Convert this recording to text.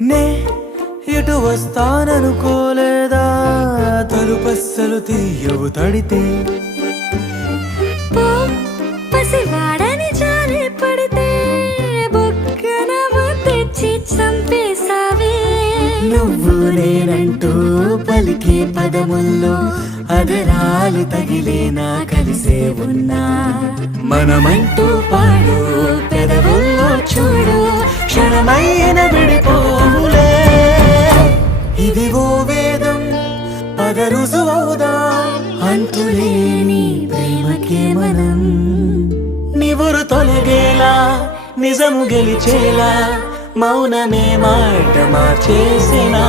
నే ఇటు వస్తాననుకోలేదా తలుపస్సలు తీయవు తడితే పసివాడని జాలి పడితే బొక్కన తెచ్చి చంపేసావే నువ్వు నేనంటూ పలికే పదముల్లో అదరాలు తగిలేనా కలిసే ఉన్నా మనమంటూ పాడు పెదవుల్లో చూడు క్షణమైన విడిపోవులే ఇది ఓ వేదం పద రుజువవుదా అంతులేని ప్రేమకే మనం నివురు తొలగేలా నిజము గెలిచేలా మౌనమే మాట మార్చేసినా